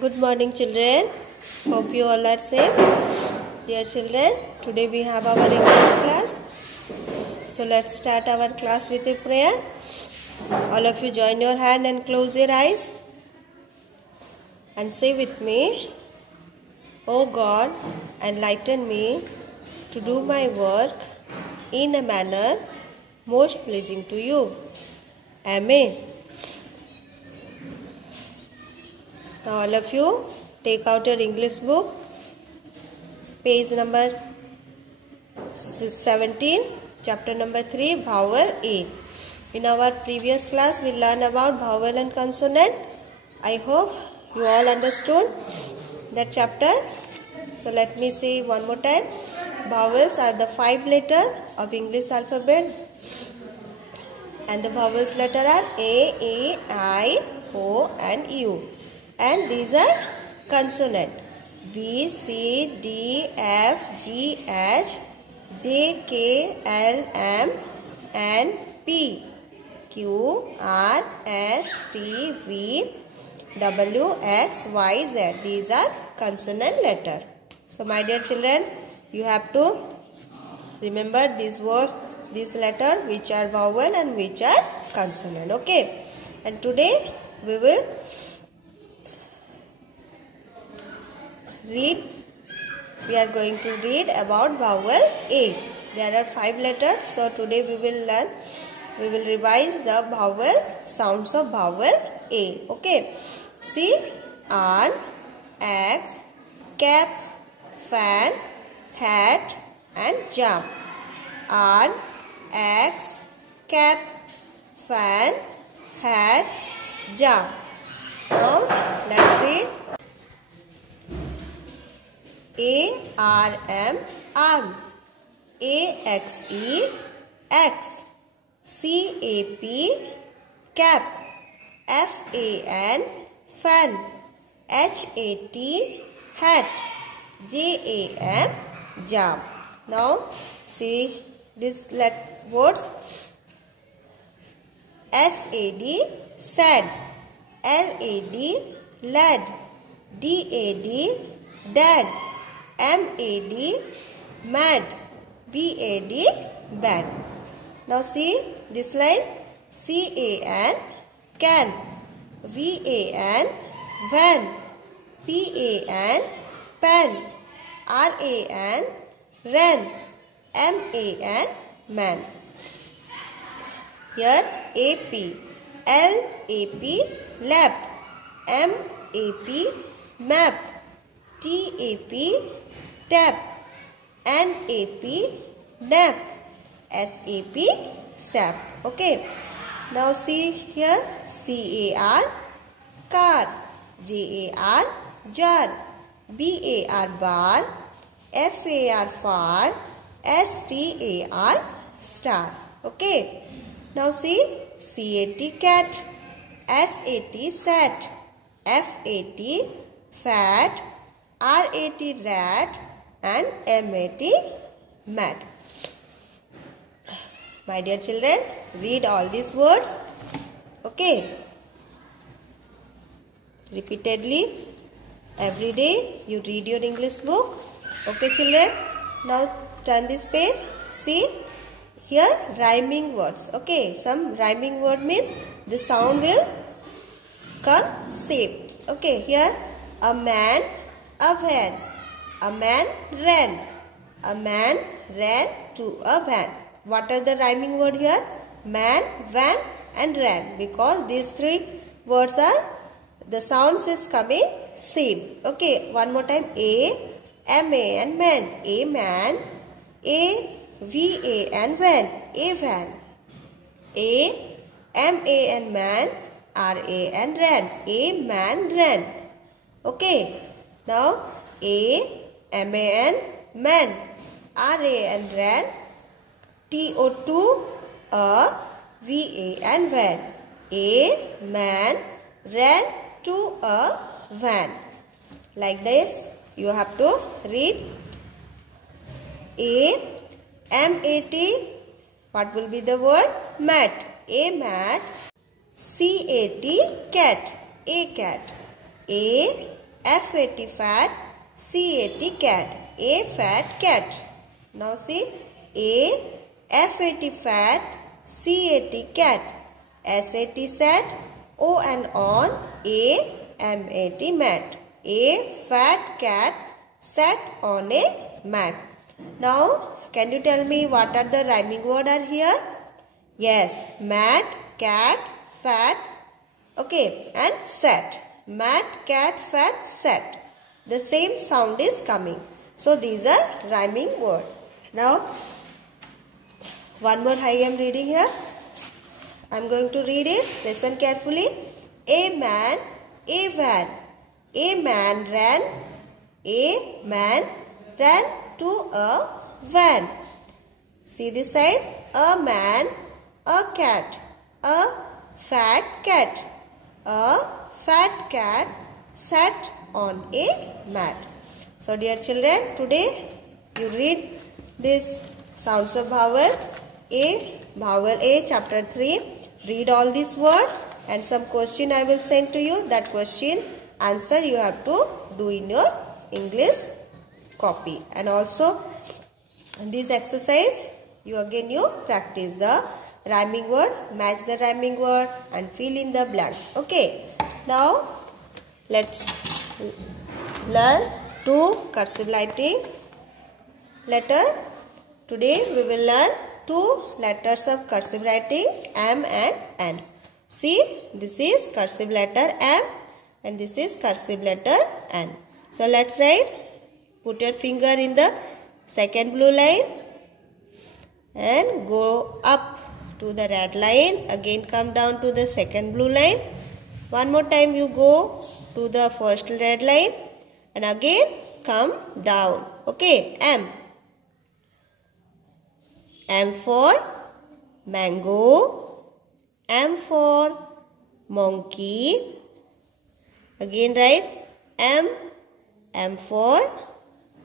Good morning, children. Hope you all are safe. Dear children, today we have our English class. So let's start our class with a prayer. All of you join your hand and close your eyes and say with me, O God, enlighten me to do my work in a manner most pleasing to you. Amen. Now all of you take out your English book, page number 17, chapter number 3, vowel A. In our previous class we learned about vowel and consonant. I hope you all understood that chapter. So let me say one more time. Vowels are the 5 letters of English alphabet, and the vowels letter are A, E, I, O and U. And these are consonant: B, C, D, F, G, H, J, K, L, M, N, P, Q, R, S, T, V, W, X, Y, Z. These are consonant letter. So my dear children, you have to remember these words, this letter, which are vowel and which are consonant. Okay. And today we will we are going to read about vowel A. There are 5 letters. So today we will revise the vowel sounds of vowel A. Okay. See, an, X, cap, fan, hat and jump. An, X, cap, fan, hat, jump. Now let's read. A-R-M, arm. A-X-E, X. C-A-P, cap. F-A-N, fan. H-A-T, hat. J-A-M, jump. Now see these words. S-A-D, sad. L-A-D, lad. D-A-D, dad. M-A-D, mad. B-A-D, bad. Now see this line. C-A-N, can. V-A-N, van. P-A-N, pan. R-A-N, ran. M-A-N, man. Here A-P. L-A-P, lap. M-A-P, map. T-A-P, tap. N-A-P, nap. S-A-P, sap. Okay. Now see here. C-A-R, car. J-A-R, jar. B-A-R, bar. F-A-R, far. S-T-A-R, star. Okay. Now see. C-A-T, cat. S-A-T, sat. F-A-T, fat. R-A-T, rat. And M-A-T, mat. My dear children, read all these words. Okay. Repeatedly, every day you read your English book. Okay children. Now turn this page. See here rhyming words. Okay. Some rhyming word means the sound will come same. Okay. Here a man, a van. A man ran. A man ran to a van. What are the rhyming word here? Man, van and ran. Because these 3 words are, the sounds is coming same. Okay, one more time. A, M-A and man. A man. A, V-A and van. A van. A, M-A and man. R-A and ran. A man ran. Okay. Now A, M-A-N, man. R-A and ran. T-O-2, a, V-A and van. A man ran to a van. Like this, you have to read. A, M-A-T, what will be the word? Mat. A mat. C-A-T, cat. A cat. A, F-A-T fat, C-A-T cat. A fat cat. Now see, A, F-A-T fat, C-A-T cat. S-A-T sat, O and on, A, M-A-T mat. A fat cat sat on a mat. Now, can you tell me what are the rhyming words are here? Yes, mat, cat, fat, okay, and sat. Mat, cat, fat, sat. The same sound is coming. So, these are rhyming words. Now, one more I am reading here. I am going to read it. Listen carefully. A man, a van. A man ran to a van. See this side. A man, a cat, a fat cat. A fat cat sat on a mat. So dear children, today you read this sounds of vowel A, chapter 3. Read all these words and some question I will send to you. That question answer you have to do in your English copy. And also in this exercise you practice the rhyming word, match the rhyming word and fill in the blanks. Okay. Now let's learn 2 cursive writing letter. Today we will learn 2 letters of cursive writing, M and N. See, this is cursive letter M and this is cursive letter N. So let's write. Put your finger in the second blue line and go up to the red line. Again come down to the second blue line. One more time you go to the first red line and again come down. Okay, M. M for mango. M for monkey. Again write M. M for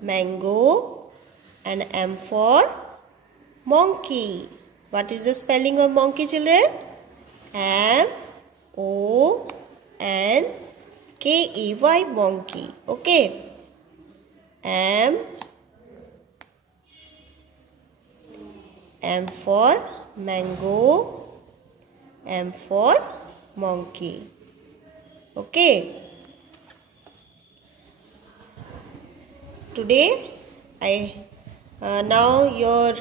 mango and M for monkey. What is the spelling of monkey, children? M-O-N-K-E-Y, monkey. Okay. M for mango. M for monkey. Okay. Today now your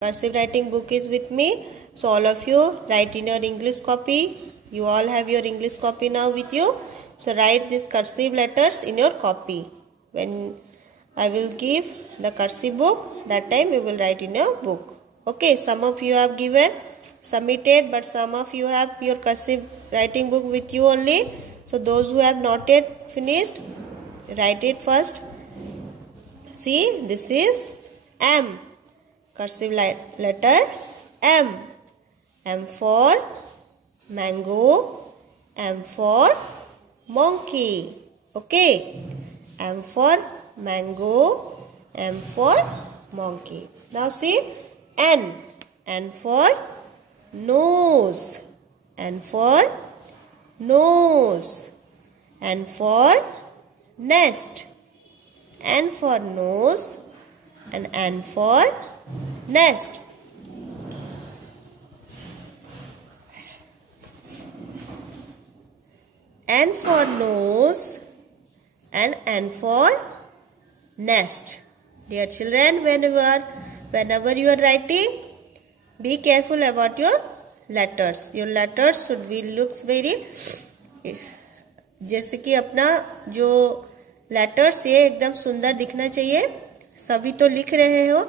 cursive writing book is with me. So all of you write in your English copy. You all have your English copy now with you. So write these cursive letters in your copy. When I will give the cursive book, that time you will write in your book. Okay, some of you have submitted, but some of you have your cursive writing book with you only. So those who have not yet finished, write it first. See, this is M. Cursive letter M. M for mango. M for monkey. Okay. M for mango. M for monkey. Now see, N. N for nose. N for nose. N for nest. N for nose and N for nest. N for nose and N for nest. Dear children, whenever you are writing, be careful about your letters. Your letters should be looks very, जैसे कि अपना जो letters ये एकदम सुंदर दिखना चाहिए. सभी तो लिख रहे हो,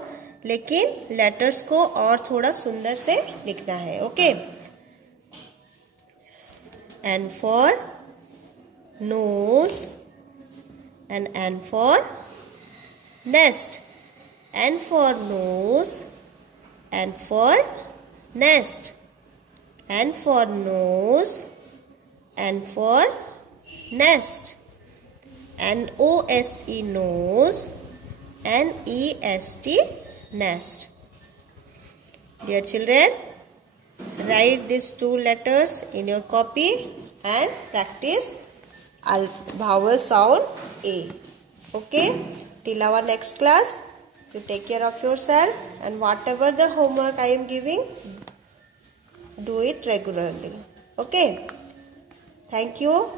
लेकिन लेटर्स को और थोड़ा सुंदर से लिखना है. Okay. N for nose and N for nest. N for nose, N for nest. N for nose, N for nest. N-O-S-E, nose. N-E-S-T, nest. Dear children, write these 2 letters in your copy and practice vowel sound A. Okay, till our next class, you take care of yourself, and whatever the homework I am giving, do it regularly. Okay, thank you.